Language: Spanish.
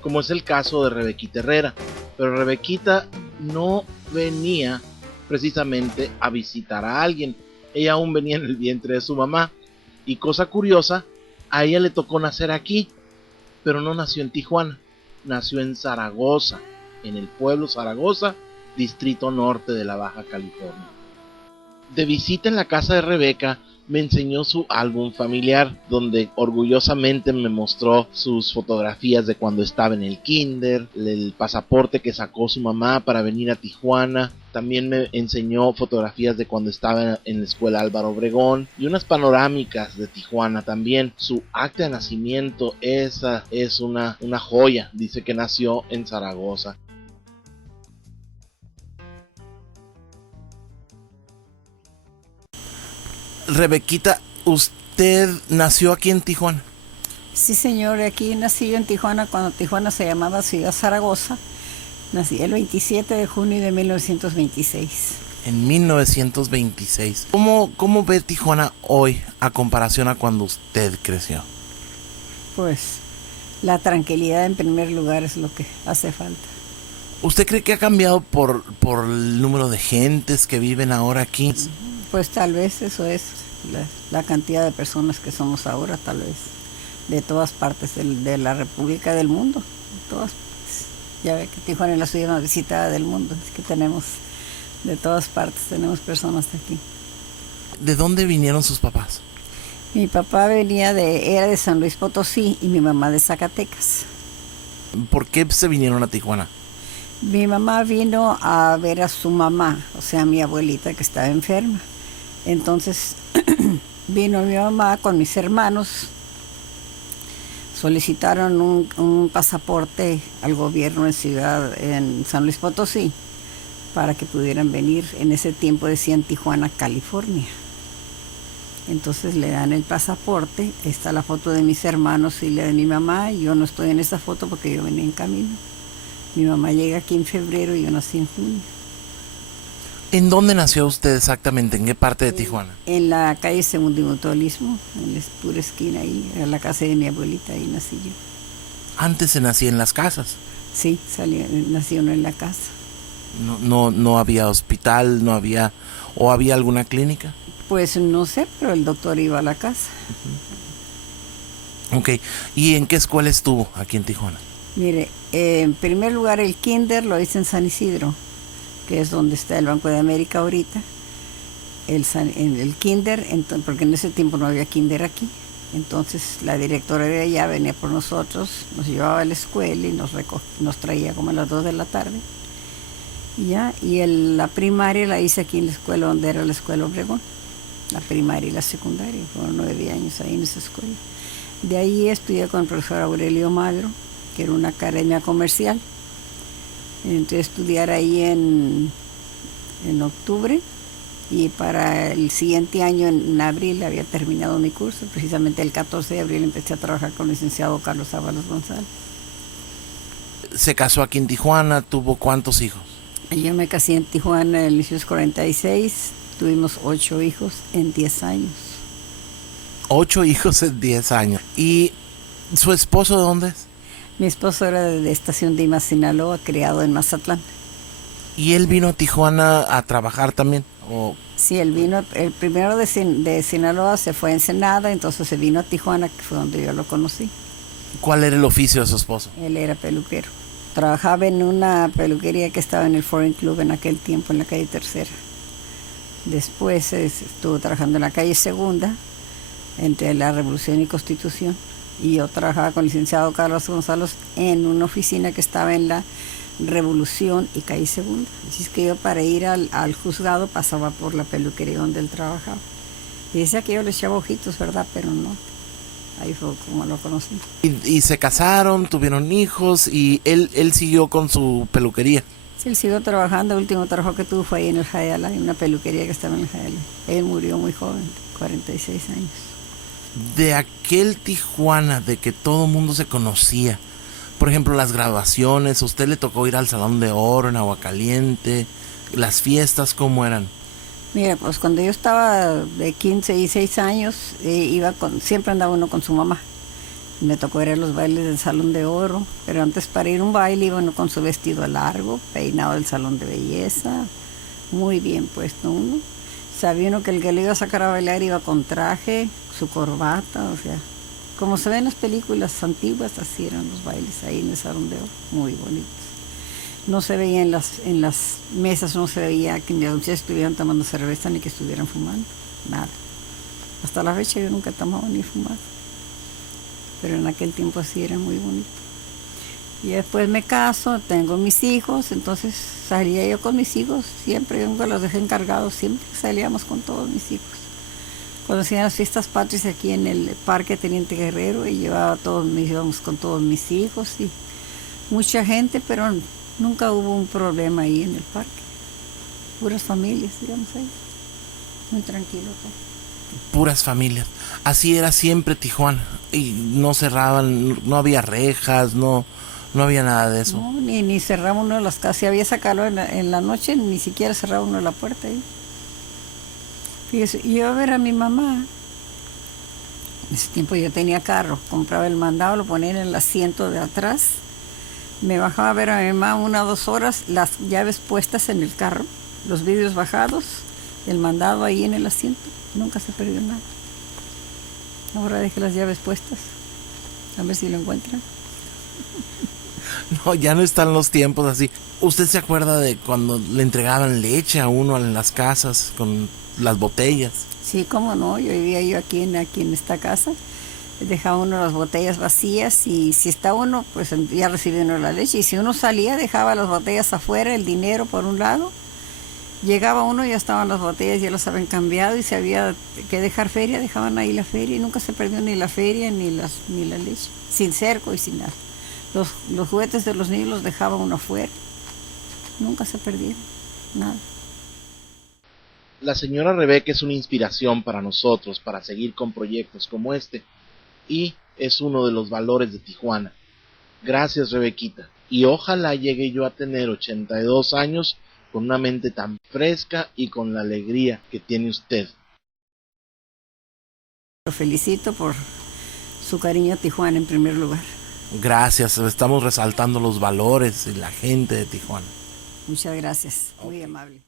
como es el caso de Rebequita Herrera. Pero Rebequita no venía precisamente a visitar a alguien, ella aún venía en el vientre de su mamá. Y cosa curiosa, a ella le tocó nacer aquí, pero no nació en Tijuana, nació en Zaragoza, en el pueblo Zaragoza, distrito norte de la Baja California. De visita en la casa de Rebeca, me enseñó su álbum familiar, donde orgullosamente me mostró sus fotografías de cuando estaba en el kinder, el pasaporte que sacó su mamá para venir a Tijuana. También me enseñó fotografías de cuando estaba en la escuela Álvaro Obregón y unas panorámicas de Tijuana también. Su acta de nacimiento, esa es una joya, dice que nació en Zaragoza. Rebequita, ¿usted nació aquí en Tijuana? Sí, señor, aquí nací yo en Tijuana cuando Tijuana se llamaba Ciudad Zaragoza. Nací el 27 de junio de 1926. En 1926. ¿Cómo ve Tijuana hoy a comparación a cuando usted creció? Pues la tranquilidad en primer lugar es lo que hace falta. ¿Usted cree que ha cambiado por el número de gentes que viven ahora aquí? Pues tal vez eso es la cantidad de personas que somos ahora, tal vez, de todas partes de la República, del mundo, de todas partes. Ya ve que Tijuana es la ciudad más visitada del mundo, es que tenemos de todas partes, tenemos personas de aquí. ¿De dónde vinieron sus papás? Mi papá era de San Luis Potosí y mi mamá de Zacatecas. ¿Por qué se vinieron a Tijuana? Mi mamá vino a ver a su mamá, o sea, mi abuelita que estaba enferma. Entonces vino mi mamá con mis hermanos, solicitaron un pasaporte al gobierno en San Luis Potosí para que pudieran venir. En ese tiempo decían Tijuana, California. Entonces le dan el pasaporte, está la foto de mis hermanos y la de mi mamá. Yo no estoy en esa foto porque yo venía en camino. Mi mamá llega aquí en febrero y yo nací en junio. ¿En dónde nació usted exactamente? ¿En qué parte de Tijuana? En la calle Segundo y Mutualismo, en la pura esquina ahí, era la casa de mi abuelita, ahí nací yo. Antes se nacía en las casas. Sí, nací uno en la casa. No había hospital, o había alguna clínica. Pues no sé, pero el doctor iba a la casa. Ok, ¿y en qué escuela estuvo aquí en Tijuana? Mire, en primer lugar el kinder lo hice en San Isidro, que es donde está el Banco de América ahorita. El kinder, porque en ese tiempo no había kinder aquí. Entonces la directora de allá venía por nosotros, nos llevaba a la escuela y nos traía como a las 2 de la tarde. La primaria la hice aquí en la escuela donde era la escuela Obregón. La primaria y la secundaria, fueron 9 años ahí en esa escuela. De ahí estudié con el profesor Aurelio Magro, que era una academia comercial. Entré a estudiar ahí en octubre y para el siguiente año, en abril, había terminado mi curso. Precisamente el 14 de abril empecé a trabajar con el licenciado Carlos Ábalos González. Se casó aquí en Tijuana, ¿tuvo cuántos hijos? Yo me casé en Tijuana en 1946, tuvimos 8 hijos en 10 años. 8 hijos en 10 años. ¿Y su esposo de dónde es? Mi esposo era de Estación Dimas, Sinaloa, criado en Mazatlán. ¿Y él vino a Tijuana a trabajar también? Sí, él vino, el primero de Sinaloa se fue a Ensenada, entonces se vino a Tijuana, que fue donde yo lo conocí. ¿Cuál era el oficio de su esposo? Él era peluquero. Trabajaba en una peluquería que estaba en el Foreign Club en aquel tiempo, en la calle Tercera. Después estuvo trabajando en la calle Segunda, entre la Revolución y Constitución. Y yo trabajaba con el licenciado Carlos González en una oficina que estaba en la Revolución y calle Segunda. Así es que yo para ir al juzgado pasaba por la peluquería donde él trabajaba. Y decía que yo le echaba ojitos, ¿verdad? Pero no. Ahí fue como lo conocí. Y se casaron, tuvieron hijos y él siguió con su peluquería. Sí, él siguió trabajando. El último trabajo que tuvo fue ahí en el Jayala, en una peluquería que estaba en el Jayala. Él murió muy joven, 46 años. De aquel Tijuana de que todo mundo se conocía, por ejemplo las graduaciones, ¿a usted le tocó ir al Salón de Oro en Aguacaliente? ¿Las fiestas cómo eran? Mira, pues cuando yo estaba de 15 y 6 años, siempre andaba uno con su mamá. Me tocó ir a los bailes del Salón de Oro, pero antes para ir a un baile iba uno con su vestido largo, peinado del salón de belleza, muy bien puesto uno. Sabía uno que el que le iba a sacar a bailar iba con traje, su corbata, o sea, como se ve en las películas antiguas, así eran los bailes ahí en el Salón de Oro, muy bonitos. No se veía en las mesas, no se veía que ni muchachos estuvieran tomando cerveza ni que estuvieran fumando, nada. Hasta la fecha yo nunca he tomado ni fumado, pero en aquel tiempo así era muy bonito. Y después me caso, tengo mis hijos, entonces salía yo con mis hijos, siempre, yo nunca los dejé encargados, siempre salíamos con todos mis hijos. Cuando hacían las fiestas patrias aquí en el Parque Teniente Guerrero, y íbamos con todos mis hijos y mucha gente, pero nunca hubo un problema ahí en el parque. Puras familias, digamos ahí. Muy tranquilo todo. Puras familias. Así era siempre Tijuana. Y no cerraban, no había rejas, no había nada de eso. No, ni cerraba uno las casas. Si había esa calor en la noche, ni siquiera cerraba uno la puerta ahí. Fíjese, yo iba a ver a mi mamá. En ese tiempo yo tenía carro. Compraba el mandado, lo ponía en el asiento de atrás. Me bajaba a ver a mi mamá 1 o 2 horas, las llaves puestas en el carro, los vidrios bajados, el mandado ahí en el asiento. Nunca se perdió nada. Ahora dejé las llaves puestas. A ver si lo encuentran. No, ya no están los tiempos así. ¿Usted se acuerda de cuando le entregaban leche a uno en las casas con las botellas? Sí, cómo no. Yo vivía aquí en esta casa. Dejaba uno las botellas vacías y si está uno, pues ya recibía uno la leche. Y si uno salía, dejaba las botellas afuera, el dinero por un lado. Llegaba uno y ya estaban las botellas, ya las habían cambiado y si había que dejar feria, dejaban ahí la feria y nunca se perdió ni la feria ni la leche, sin cerco y sin nada. Los juguetes de los niños los dejaba uno afuera, nunca se perdieron, nada. La señora Rebeca es una inspiración para nosotros para seguir con proyectos como este y es uno de los valores de Tijuana. Gracias, Rebequita, y ojalá llegue yo a tener 82 años con una mente tan fresca y con la alegría que tiene usted. Lo felicito por su cariño a Tijuana en primer lugar. Gracias, estamos resaltando los valores y la gente de Tijuana. Muchas gracias, muy amable.